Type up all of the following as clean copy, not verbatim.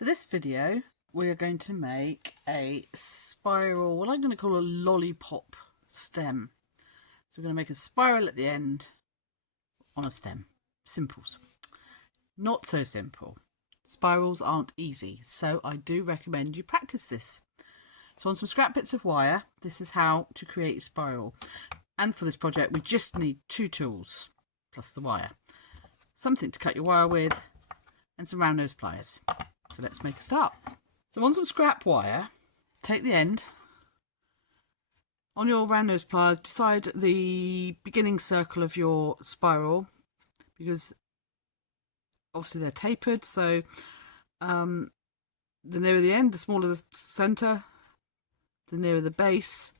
For this video, we are going to make a spiral, what I'm going to call a lollipop stem. So we're going to make a spiral at the end on a stem. Simples. Not so simple. Spirals aren't easy, so I do recommend you practice this. So on some scrap bits of wire, this is how to create a spiral. And for this project, we just need 2 tools, plus the wire. Something to cut your wire with, and some round nose pliers. So let's make a start. So on some scrap wire, take the end. On your round nose pliers, decide the beginning circle of your spiral, because obviously they're tapered, so the nearer the end, the smaller the centre, the nearer the base,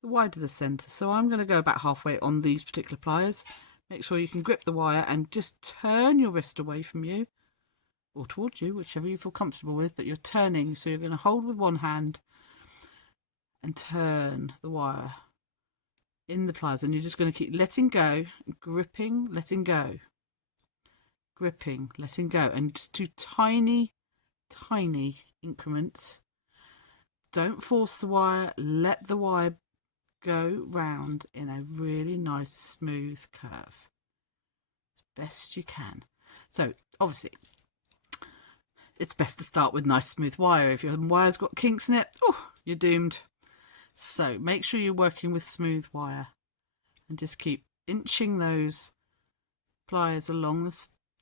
the wider the centre. So I'm going to go about halfway on these particular pliers. Make sure you can grip the wire and just turn your wrist away from you, or towards you, whichever you feel comfortable with, but you're turning, so you're going to hold with one hand and turn the wire in the pliers, and you're just going to keep letting go, gripping, letting go, gripping, letting go, and just do tiny increments. Don't force the wire, let the wire go round in a really nice smooth curve as best you can. So obviously it's best to start with nice smooth wire. If your wire's got kinks in it, oh, you're doomed. So make sure you're working with smooth wire and just keep inching those pliers along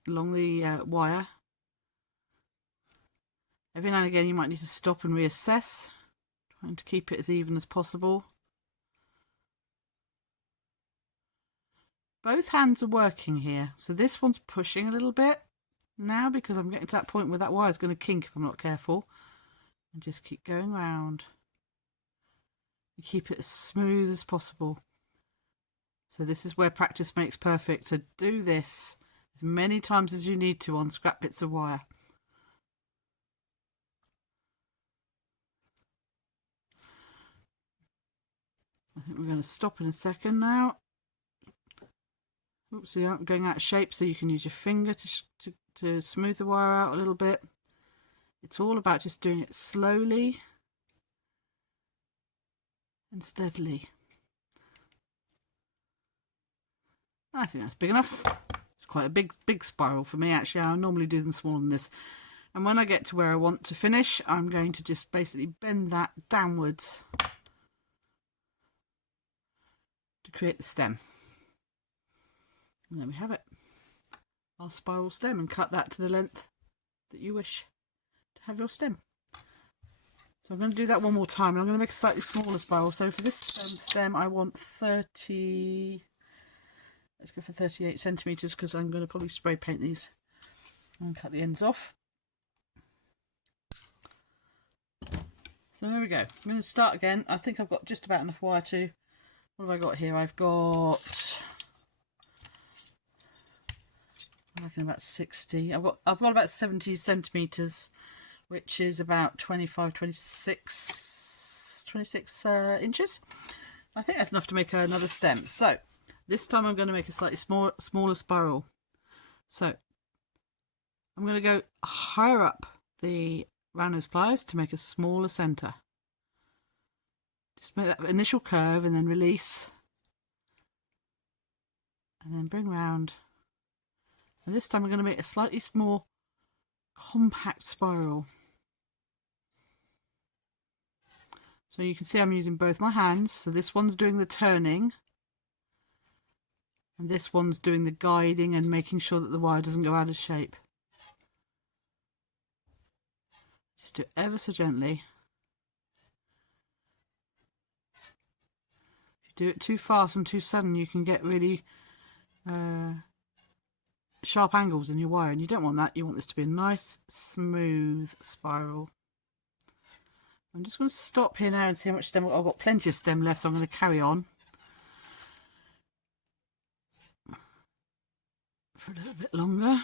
the wire. Every now and again you might need to stop and reassess, trying to keep it as even as possible. Both hands are working here, so this one's pushing a little bit now because I'm getting to that point where that wire is going to kink if I'm not careful. And just keep going round. And keep it as smooth as possible. So this is where practice makes perfect. So do this as many times as you need to on scrap bits of wire. I think we're going to stop in a second now. Oops, so I'm going out of shape, so you can use your finger to smooth the wire out a little bit. It's all about just doing it slowly and steadily. I think that's big enough. It's quite a big spiral for me, actually. I normally do them smaller than this. And when I get to where I want to finish, I'm going to just basically bend that downwards to create the stem. And there we have it, our spiral stem, and cut that to the length that you wish to have your stem. So I'm going to do that one more time, and I'm going to make a slightly smaller spiral. So for this stem I want 30, let's go for 38 centimetres, because I'm going to probably spray paint these and cut the ends off. So there we go. I'm going to start again. I think I've got just about enough wire to, what have I got here? I've got, I reckon about 60. I've got about 70 centimetres, which is about 26 inches. I think that's enough to make another stem. So this time I'm going to make a slightly smaller spiral. So I'm going to go higher up the round nose pliers to make a smaller centre. Just make that initial curve and then release, and then bring round. And this time I'm going to make a slightly more compact spiral. So you can see I'm using both my hands. So this one's doing the turning, and this one's doing the guiding and making sure that the wire doesn't go out of shape. Just do it ever so gently. If you do it too fast and too sudden, you can get really sharp angles in your wire, and you don't want that. You want this to be a nice smooth spiral. I'm just going to stop here now and see how much stem I've got. Plenty of stem left, so I'm going to carry on for a little bit longer.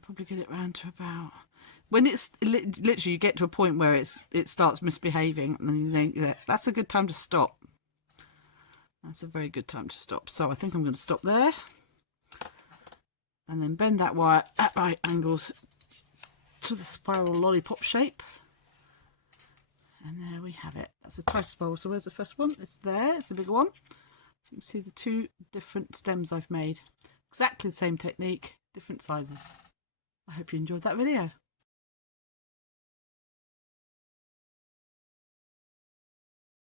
Probably get it round to about, when it's literally you get to a point where it starts misbehaving, and then you think, yeah, that's a good time to stop. That's a very good time to stop. So I think I'm going to stop there, and then bend that wire at right angles to the spiral lollipop shape. And there we have it. That's a tighter spiral. So where's the first one? It's there. It's a bigger one. So you can see the two different stems I've made. Exactly the same technique, different sizes. I hope you enjoyed that video.